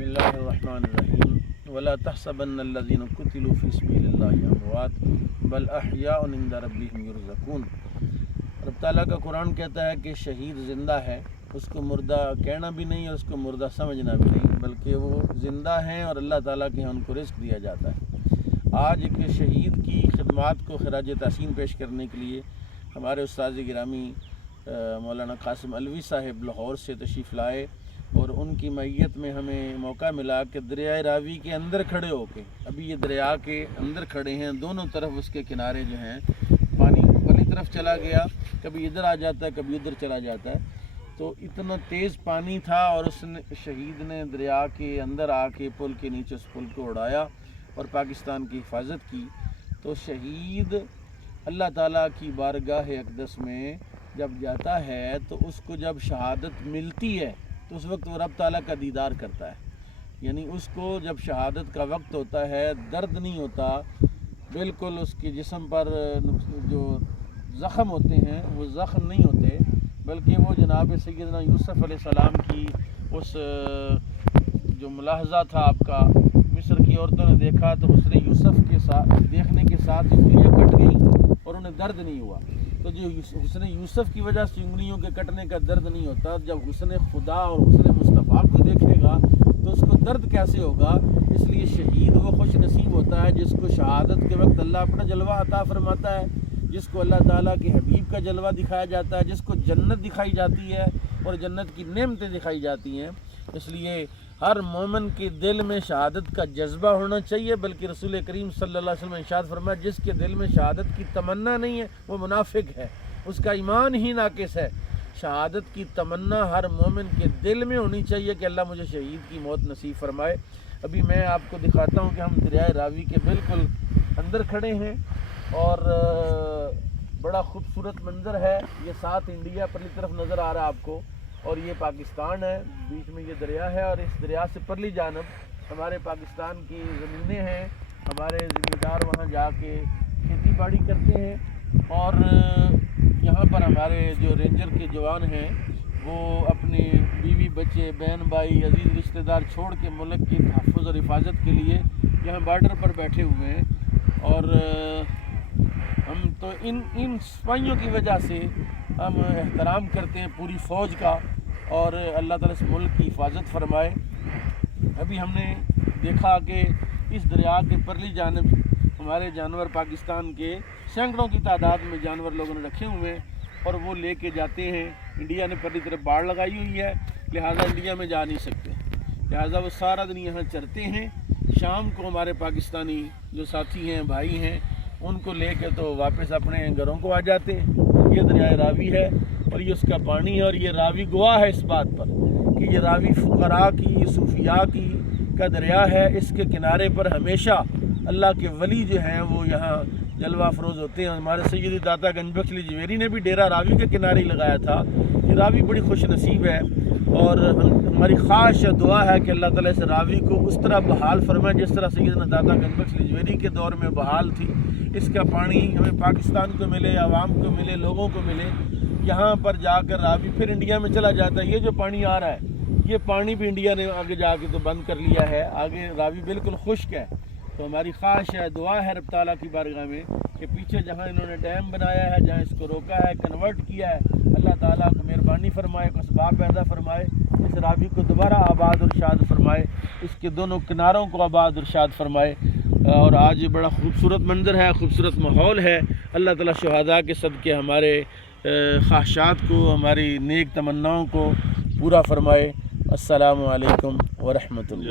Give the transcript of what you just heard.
بسم اللہ الرحمن الرحیم ولا تحسبن الذین قتلوا فی سبیل اللہ اموات بل احیاء عند ربہم یرزقون۔ رب تعالیٰ کا قرآن کہتا ہے کہ شہید زندہ ہے، اس کو مردہ کہنا بھی نہیں اور اس کو مردہ سمجھنا بھی نہیں، بلکہ وہ زندہ ہیں اور اللہ تعالیٰ کے ہاں ان کو رزق دیا جاتا ہے۔ آج ایک شہید کی خدمات کو خراج تحسین پیش کرنے کے لیے ہمارے استاذ گرامی مولانا قاسم علوی صاحب لاہور سے تشریف لائے اور ان کی معیت میں ہمیں موقع ملا کہ دریائے راوی کے اندر کھڑے ہو کے، ابھی یہ دریا کے اندر کھڑے ہیں، دونوں طرف اس کے کنارے جو ہیں پانی پلی طرف چلا گیا، کبھی ادھر آ جاتا ہے کبھی ادھر چلا جاتا ہے، تو اتنا تیز پانی تھا اور اس نے شہید نے دریا کے اندر آ کے پل کے نیچے اس پل کو اڑایا اور پاکستان کی حفاظت کی۔ تو شہید اللہ تعالیٰ کی بارگاہ اقدس میں جب جاتا ہے تو اس کو جب شہادت ملتی ہے تو اس وقت وہ رب تعالیٰ کا دیدار کرتا ہے، یعنی اس کو جب شہادت کا وقت ہوتا ہے درد نہیں ہوتا، بالکل اس کے جسم پر جو زخم ہوتے ہیں وہ زخم نہیں ہوتے، بلکہ وہ جناب سیدنا یوسف علیہ السلام کی اس جو ملاحظہ تھا آپ کا، مصر کی عورتوں نے دیکھا تو حسن یوسف کے ساتھ دیکھنے کے ساتھ انگلیاں کٹ گئیں اور انہیں درد نہیں ہوا۔ تو جو حسن یوسف کی وجہ سے انگلیوں کے کٹنے کا درد نہیں ہوتا، جب حسن خدا اور حسن مصطفیٰ کو دیکھے گا تو اس کو درد کیسے ہوگا؟ اس لیے شہید وہ خوش نصیب ہوتا ہے جس کو شہادت کے وقت اللہ اپنا جلوہ عطا فرماتا ہے، جس کو اللہ تعالیٰ کے حبیب کا جلوہ دکھایا جاتا ہے، جس کو جنت دکھائی جاتی ہے اور جنت کی نعمتیں دکھائی جاتی ہیں۔ اس لیے ہر مومن کے دل میں شہادت کا جذبہ ہونا چاہیے، بلکہ رسول کریم صلی اللہ علیہ وسلم نے ارشاد فرمایا جس کے دل میں شہادت کی تمنا نہیں ہے وہ منافق ہے، اس کا ایمان ہی ناقص ہے۔ شہادت کی تمنا ہر مومن کے دل میں ہونی چاہیے کہ اللہ مجھے شہید کی موت نصیب فرمائے۔ ابھی میں آپ کو دکھاتا ہوں کہ ہم دریائے راوی کے بالکل اندر کھڑے ہیں اور بڑا خوبصورت منظر ہے، یہ ساتھ انڈیا پرلی طرف نظر آ رہا ہے آپ کو، اور یہ پاکستان ہے، بیچ میں یہ دریا ہے، اور اس دریا سے پرلی جانب ہمارے پاکستان کی زمینیں ہیں، ہمارے ذمہ دار وہاں جا کے کھیتی باڑی کرتے ہیں، اور یہاں پر ہمارے جو رینجر کے جوان ہیں وہ اپنے بیوی بچے بہن بھائی عزیز رشتہ دار چھوڑ کے ملک کی تحفظ اور حفاظت کے لیے یہاں بارڈر پر بیٹھے ہوئے ہیں، اور ہم تو ان سپاہیوں کی وجہ سے ہم احترام کرتے ہیں پوری فوج کا، اور اللہ تعالیٰ اس ملک کی حفاظت فرمائے۔ ابھی ہم نے دیکھا کہ اس دریا کے پرلی جانب ہمارے جانور پاکستان کے سینکڑوں کی تعداد میں جانور لوگوں نے رکھے ہوئے ہیں اور وہ لے کے جاتے ہیں۔ انڈیا نے پرلی طرف باڑ لگائی ہوئی ہے، لہٰذا انڈیا میں جا نہیں سکتے، لہٰذا وہ سارا دن یہاں چرتے ہیں۔ شام کو ہمارے پاکستانی جو ساتھی ہیں بھائی ہیں ان کو لے کے تو واپس اپنے گھروں کو آ جاتے ہیں۔ یہ دریائے راوی ہے اور یہ اس کا پانی ہے، اور یہ راوی گواہ ہے اس بات پر کہ یہ راوی فقراء کی صوفیاء کی کا دریا ہے۔ اس کے کنارے پر ہمیشہ اللہ کے ولی جو ہیں وہ یہاں جلوہ افروز ہوتے ہیں۔ ہمارے سیدی داتا گنج بخش علی جویری نے بھی ڈیرا راوی کے کنارے لگایا تھا۔ یہ راوی بڑی خوش نصیب ہے، اور ہماری خواہش دعا ہے کہ اللہ تعالیٰ اس راوی کو اس طرح بحال فرمائے جس طرح سیدنا داتا گنج بخش علی جویری کے دور میں بحال تھی۔ اس کا پانی ہمیں پاکستان کو ملے، عوام کو ملے، لوگوں کو ملے۔ یہاں پر جا کر راوی پھر انڈیا میں چلا جاتا ہے۔ یہ جو پانی آ رہا ہے یہ پانی بھی انڈیا نے آگے جا کے تو بند کر لیا ہے، آگے راوی بالکل خشک ہے۔ تو ہماری خواہش ہے دعا ہے رب تعالیٰ کی بارگاہ میں کہ پیچھے جہاں انہوں نے ڈیم بنایا ہے، جہاں اس کو روکا ہے، کنورٹ کیا ہے، اللہ تعالیٰ کو مہربانی فرمائے، اسباب پیدا فرمائے، اس راوی کو دوبارہ آباد اور شاد فرمائے، اس کے دونوں کناروں کو آباد اور شاد فرمائے۔ اور آج بڑا خوبصورت منظر ہے، خوبصورت ماحول ہے۔ اللہ تعالیٰ شہداء کے صدقے ہمارے خواہشات کو، ہماری نیک تمناؤں کو پورا فرمائے۔ السلام علیکم ورحمۃ اللہ۔